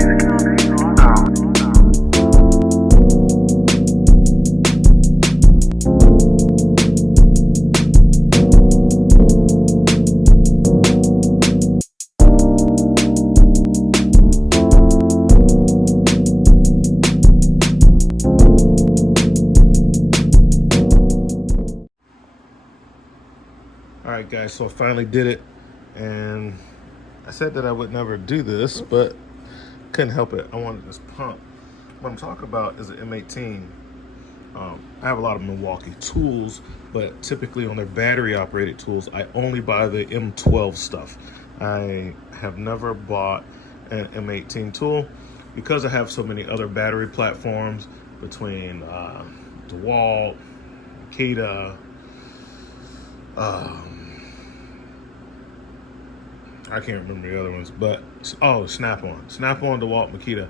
All right, guys, so I finally did it, and I said that I would never do this, but couldn't help it. I wanted this pump. What I'm talking about is an M18. I have a lot of Milwaukee tools, but typically on their battery-operated tools, I only buy the M12 stuff. I have never bought an M18 tool because I have so many other battery platforms between DeWalt, Makita, I can't remember the other ones, but Snap-on, DeWalt, Makita.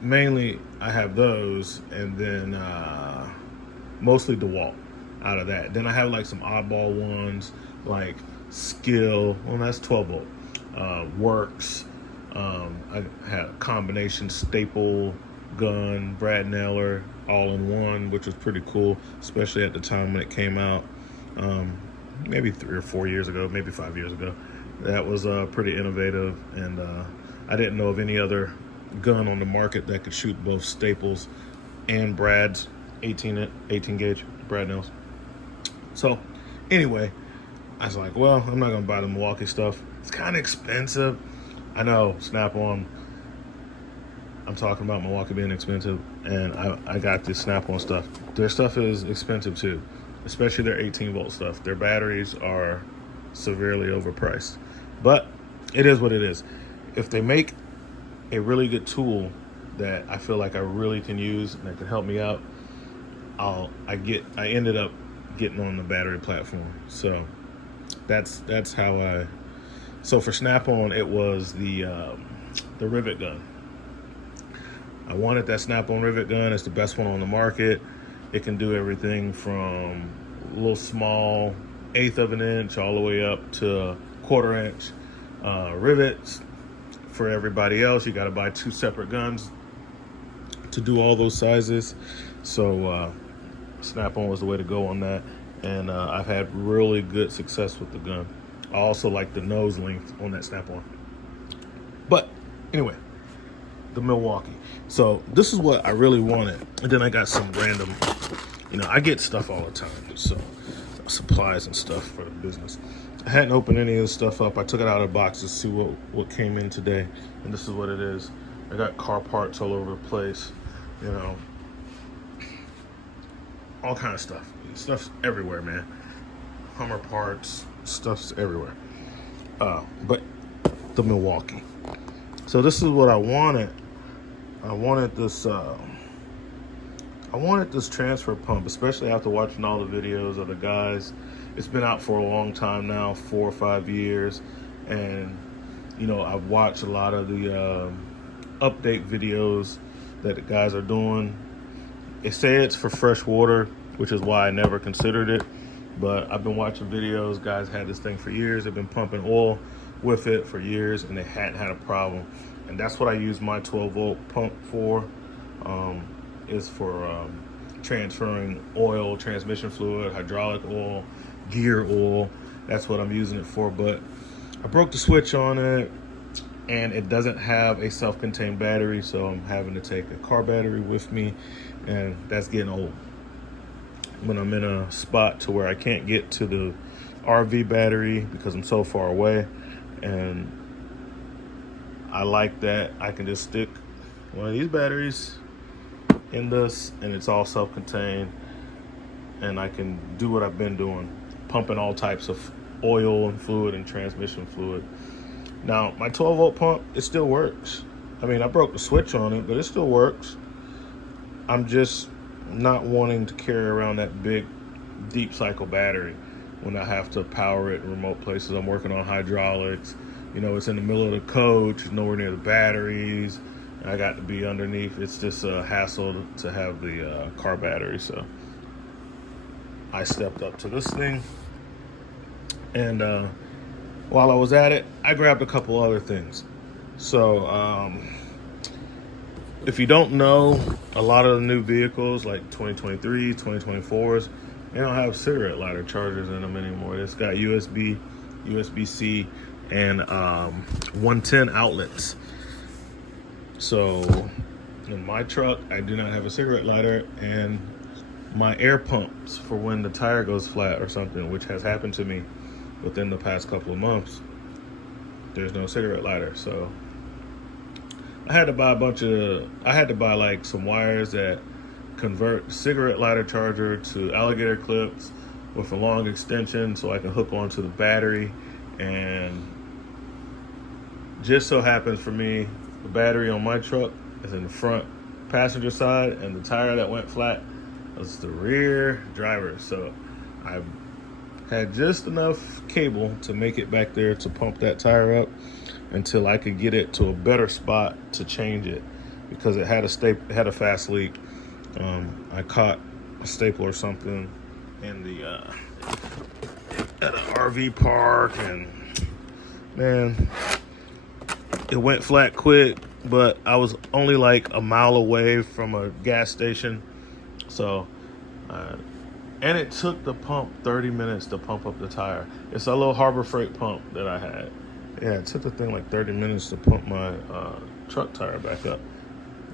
Mainly, I have those, and then mostly DeWalt out of that. Then I have like some oddball ones, like Skill. Well, that's 12 volt. Works. I had a combination staple gun, Brad Neller, all in one, which was pretty cool, especially at the time when it came out. Maybe 3 or 4 years ago, maybe 5 years ago. That was pretty innovative, and I didn't know of any other gun on the market that could shoot both staples and Brad's 18 gauge Brad nails. So anyway, I was like, well, I'm not gonna buy the Milwaukee stuff. It's kind of expensive. I know, Snap-on. I'm talking about Milwaukee being expensive, and I got this Snap-on stuff. Their stuff is expensive too, especially their 18 volt stuff. Their batteries are severely overpriced, but it is what it is. If they make a really good tool that I feel like I really can use and that can help me out, I ended up getting on the battery platform. So that's how so for Snap-on, it was the rivet gun. I wanted that Snap-on rivet gun. It's the best one on the market. It can do everything from a little small 1/8 of an inch all the way up to 1/4 inch rivets. For everybody else, you got to buy 2 separate guns to do all those sizes. So Snap-on was the way to go on that, and I've had really good success with the gun. I also like the nose length on that Snap-on. But anyway, the Milwaukee. So this is what I really wanted, and then I got some random, I get stuff all the time, so supplies and stuff for the business. I hadn't opened any of this stuff up. I took it out of the box to see what came in today, and this is what it is. I got car parts all over the place, all kind of stuff. Stuff's everywhere, man. Hummer parts, stuff's everywhere. But the Milwaukee. So this is what I wanted. I wanted this transfer pump, especially after watching all the videos of the guys. It's been out for a long time now, 4 or 5 years, and I've watched a lot of the update videos that the guys are doing. They say it's for fresh water, which is why I never considered it, but I've been watching videos. Guys had this thing for years. They've been pumping oil with it for years, and they hadn't had a problem. And that's what I use my 12 volt pump for, is for transferring oil, transmission fluid, hydraulic oil, gear oil. That's what I'm using it for. But I broke the switch on it, and it doesn't have a self-contained battery, so I'm having to take a car battery with me, and that's getting old. When I'm in a spot to where I can't get to the RV battery because I'm so far away, and I like that I can just stick one of these batteries in this, and it's all self-contained, and I can do what I've been doing, pumping all types of oil and fluid and transmission fluid. Now, my 12 volt pump, it still works. I mean, I broke the switch on it, but it still works. I'm just not wanting to carry around that big deep cycle battery when I have to power it in remote places. I'm working on hydraulics. It's in the middle of the coach, it's nowhere near the batteries. I got to be underneath. It's just a hassle to have the car battery. So I stepped up to this thing, and while I was at it, I grabbed a couple other things. So if you don't know, a lot of the new vehicles like 2023, 2024s, they don't have cigarette lighter chargers in them anymore. It's got USB, USB-C, and 110 outlets. So in my truck, I do not have a cigarette lighter, and my air pumps for when the tire goes flat or something, which has happened to me within the past couple of months, there's no cigarette lighter. So I had to buy like some wires that convert cigarette lighter charger to alligator clips with a long extension so I can hook onto the battery. And just so happens for me, the battery on my truck is in the front passenger side, and the tire that went flat was the rear driver. So I had just enough cable to make it back there to pump that tire up until I could get it to a better spot to change it, because it had a fast leak. I caught a staple or something in the at an RV park, and man, it went flat quick. But I was only like a mile away from a gas station, so and it took the pump 30 minutes to pump up the tire. It's a little Harbor Freight pump that I had. Yeah, it took the thing like 30 minutes to pump my truck tire back up.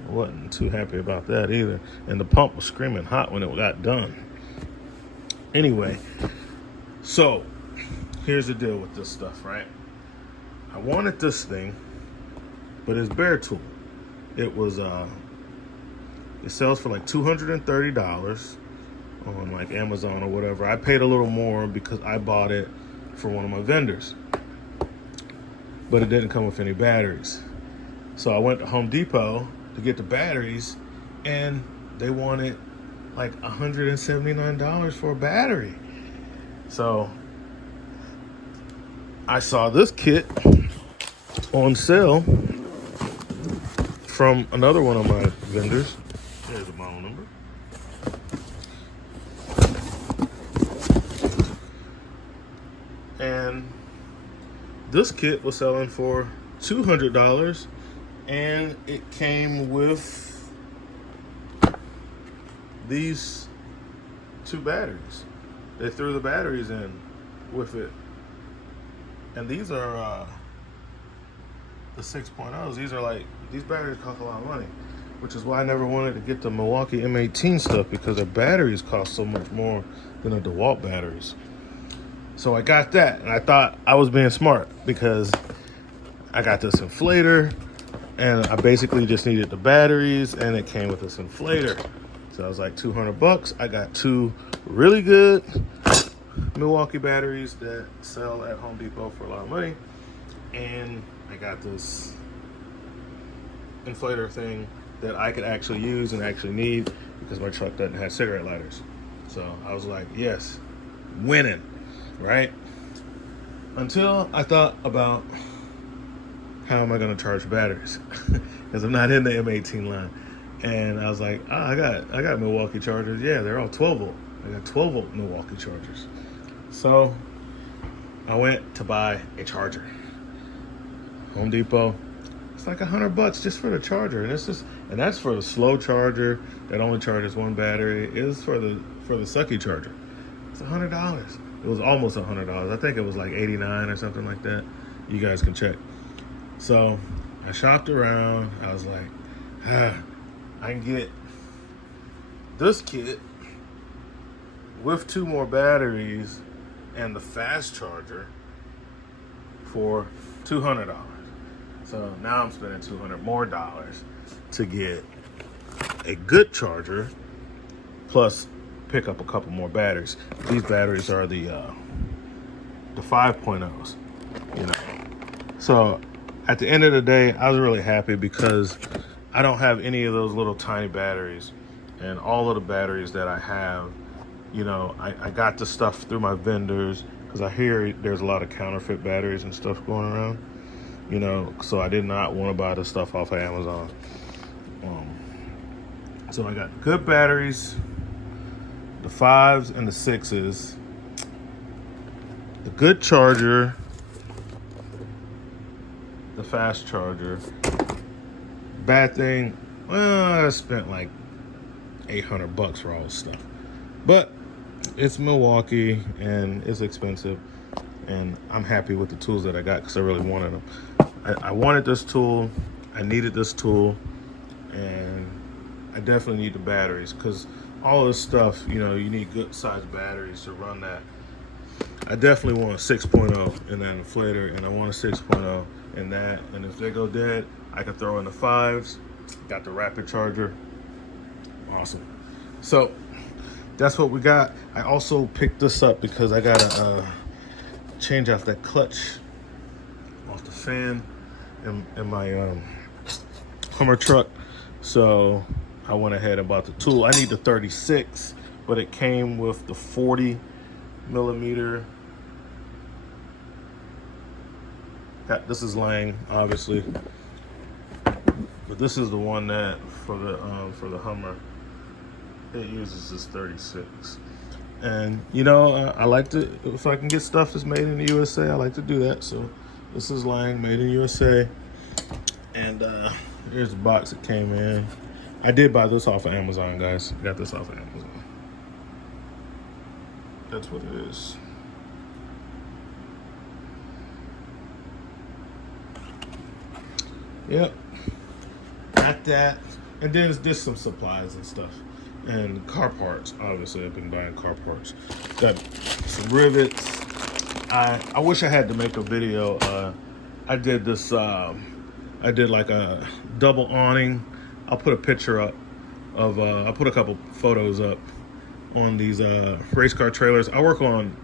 I wasn't too happy about that either. And the pump was screaming hot when it got done. Anyway, so here's the deal with this stuff, right? I wanted this thing, but it's bare tool. It was it sells for like $230 on like Amazon or whatever. I paid a little more because I bought it for one of my vendors, but it didn't come with any batteries. So I went to Home Depot to get the batteries, and they wanted like $179 for a battery. So I saw this kit on sale from another one of my vendors. There's the model number. And this kit was selling for $200, and it came with these two batteries. They threw the batteries in with it. And these are the 6.0s. These batteries cost a lot of money, which is why I never wanted to get the Milwaukee M18 stuff, because their batteries cost so much more than the DeWalt batteries. So I got that, and I thought I was being smart because I got this inflator, and I basically just needed the batteries, and it came with this inflator. So I was like, $200. I got two really good Milwaukee batteries that sell at Home Depot for a lot of money, and I got this inflator thing that I could actually use and actually need because my truck doesn't have cigarette lighters. So I was like, yes, winning, right? Until I thought about how am I going to charge batteries, because I'm not in the M18 line. And I was like, I got Milwaukee chargers. Yeah, they're all 12 volt. I got 12 volt Milwaukee chargers. So I went to buy a charger. Home Depot. It's like $100 just for the charger, and that's for the slow charger that only charges one battery. It is for the sucky charger. It's $100. It was almost $100. I think it was like $89 or something like that. You guys can check. So I shopped around. I was like, I can get this kit with two more batteries and the fast charger for $200. So now I'm spending $200 more to get a good charger, plus pick up a couple more batteries. These batteries are the 5.0s, you know. So at the end of the day, I was really happy because I don't have any of those little tiny batteries, and all of the batteries that I have, you know, I got the stuff through my vendors because I hear there's a lot of counterfeit batteries and stuff going around, you know, so I did not want to buy the stuff off of Amazon. So I got good batteries, the 5s and the 6s, the good charger, the fast charger. Bad thing, Well, I spent like $800 for all this stuff. But it's Milwaukee and it's expensive. And I'm happy with the tools that I got because I really wanted them. I wanted this tool. I needed this tool. And I definitely need the batteries because all of this stuff, you know, you need good sized batteries to run that. I definitely want a 6.0 in that inflator, and I want a 6.0 in that. And if they go dead, I can throw in the 5s. Got the rapid charger. Awesome. So that's what we got. I also picked this up because I gotta change out that clutch off the fan in my Hummer truck. So I went ahead and bought the tool. I need the 36, but it came with the 40 millimeter. This is Lang, obviously, but this is the one that for the Hummer it uses this 36. And you know, I like to, if I can get stuff that's made in the USA, I like to do that. So this is Lang, made in USA, and here's the box it came in. I did buy this off of Amazon, guys. Got this off of Amazon. That's what it is. Yep. Got that. And then there's some supplies and stuff. And car parts. Obviously, I've been buying car parts. Got some rivets. I wish I had to make a video. I did this. I did like a double awning. I'll put a picture up of. I'll put a couple photos up on these race car trailers. I work on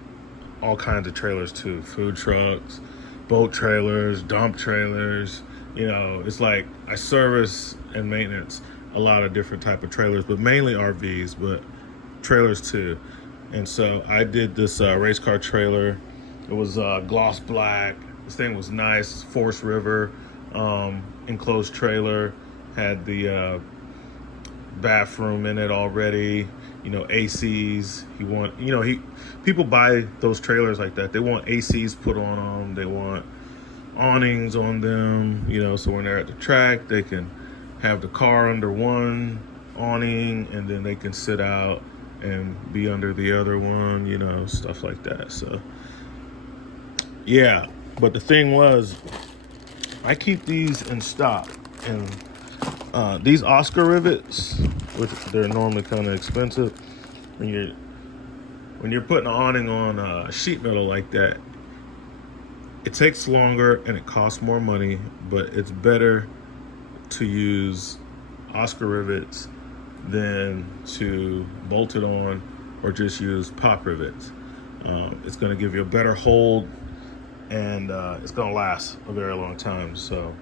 all kinds of trailers too. Food trucks, boat trailers, dump trailers. You know, it's like I service and maintenance a lot of different type of trailers, but mainly RVs, but trailers too. And so I did this race car trailer. It was gloss black. This thing was nice. Forest River enclosed trailer. Had the bathroom in it already. You know, ACs. People buy those trailers like that. They want ACs put on them. They want awnings on them. You know, so when they're at the track, they can have the car under one awning, and then they can sit out and be under the other one. You know, stuff like that. So yeah, but the thing was, I keep these in stock, and these Oscar rivets, which they're normally kind of expensive, when you're putting an awning on sheet metal like that, it takes longer and it costs more money, but it's better to use Oscar rivets than to bolt it on or just use pop rivets. It's going to give you a better hold, and it's going to last a very long time. So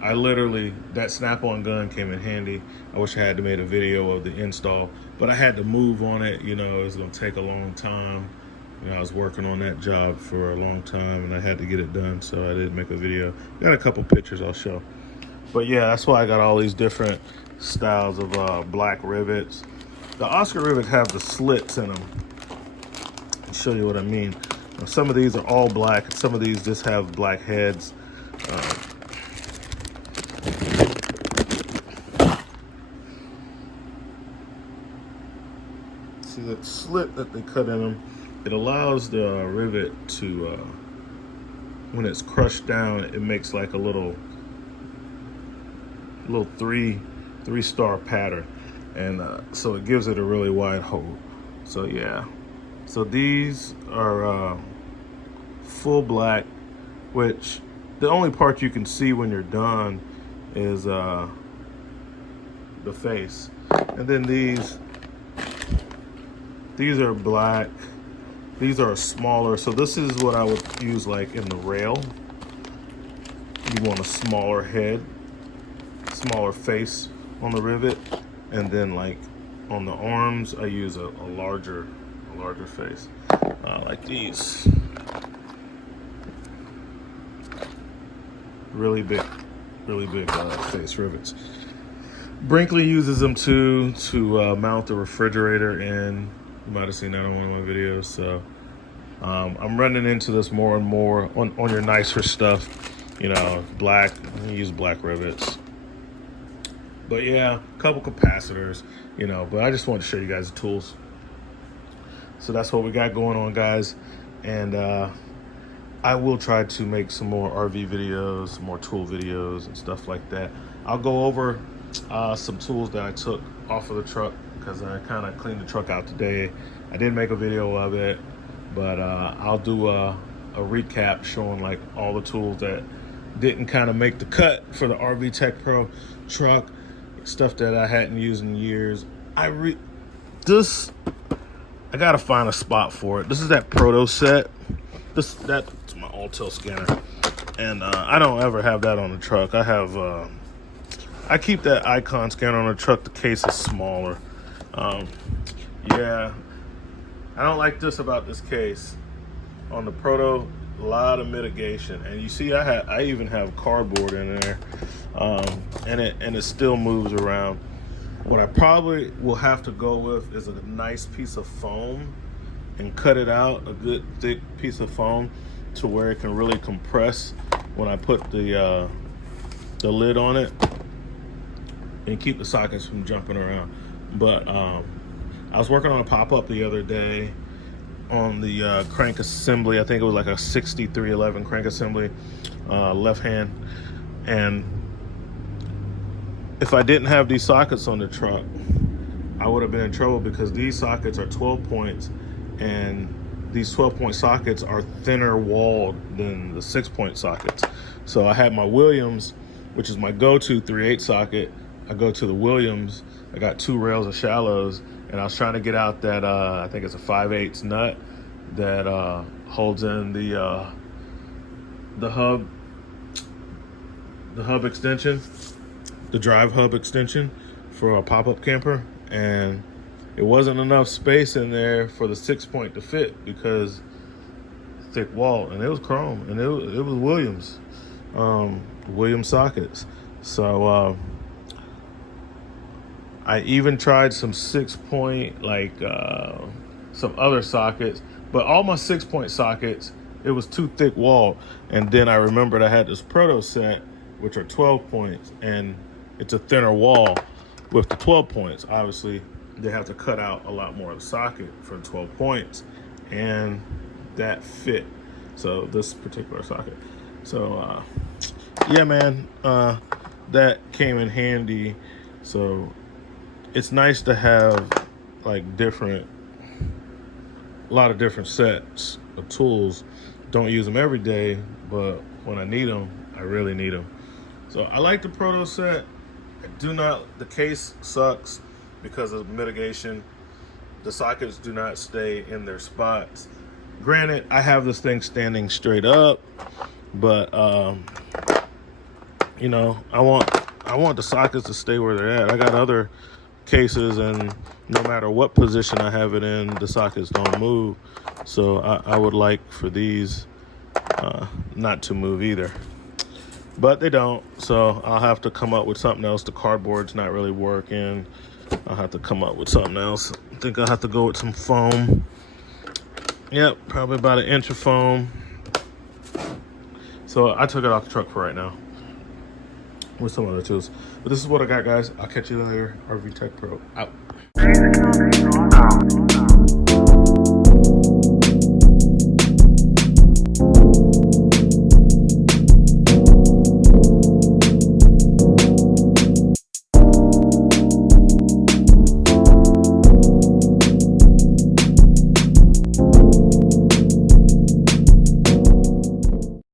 I literally, that snap-on gun came in handy. I wish I had made a video of the install, but I had to move on it. You know, it was going to take a long time. You know, I was working on that job for a long time, and I had to get it done, so I didn't make a video. Got a couple pictures I'll show. But yeah, that's why I got all these different styles of black rivets. The Oscar rivets have the slits in them. I'll show you what I mean. Now, some of these are all black, and some of these just have black heads. See that slit that they cut in them? It allows the rivet to, when it's crushed down, it makes like a little three-star pattern, and so it gives it a really wide hole. So yeah, so these are full black, which the only part you can see when you're done is the face, and then these are black. These are smaller, so this is what I would use like in the rail. You want a smaller head, smaller face on the rivet, and then like on the arms I use a larger face, like these. Really big face rivets. Brinkley uses them too to mount the refrigerator in. You might have seen that on one of my videos. So I'm running into this more and more on your nicer stuff. You know, black. You use black rivets. But yeah, a couple capacitors, you know, but I just wanted to show you guys the tools. So that's what we got going on, guys. And I will try to make some more RV videos, some more tool videos and stuff like that. I'll go over some tools that I took off of the truck because I kind of cleaned the truck out today. I did make a video of it, but I'll do a recap showing like all the tools that didn't kind of make the cut for the RV Tech Pro truck, stuff that I hadn't used in years. I gotta find a spot for it. This is that proto set. That's my Autel scanner, and I don't ever have that on the truck. I keep that icon scanner on the truck. The case is smaller. Yeah, I don't like this about this case. On the proto, a lot of mitigation, and you see I even have cardboard in there, and it still moves around. What I probably will have to go with is a nice piece of foam and cut it out, a good thick piece of foam, to where it can really compress when I put the lid on it and keep the sockets from jumping around. But I was working on a pop-up the other day on the crank assembly. I think it was like a 6311 crank assembly, left hand. And if I didn't have these sockets on the truck, I would have been in trouble because these sockets are 12 points, and these 12-point sockets are thinner walled than the 6-point sockets. So I had my Williams, which is my go-to 3/8 socket. I go to the Williams. I got 2 rails of shallows, and I was trying to get out that I think it's a 5/8 nut that holds in the hub extension, the drive hub extension for a pop-up camper, and it wasn't enough space in there for the 6-point to fit because thick wall, and it was chrome, and it was Williams, Williams sockets. So I even tried some 6-point, like some other sockets, but all my 6-point sockets, it was too thick wall. And then I remembered I had this proto set, which are 12 points, and it's a thinner wall with the 12 points. Obviously, they have to cut out a lot more of the socket for 12 points, and that fit. So this particular socket. So yeah, man, that came in handy. So it's nice to have like a lot of different sets of tools. Don't use them every day, but when I need them, I really need them. So I like the proto set. The case sucks because of mitigation. The sockets do not stay in their spots. Granted, I have this thing standing straight up, but you know, I want the sockets to stay where they're at. I got other cases, and no matter what position I have it in, the sockets don't move. So I would like for these not to move either. But they don't, so I'll have to come up with something else. The cardboard's not really working. I'll have to come up with something else. I think I'll have to go with some foam. Yep, probably about 1 inch of foam. So I took it off the truck for right now with some other tools. But this is what I got, guys. I'll catch you later. RV Tech Pro out.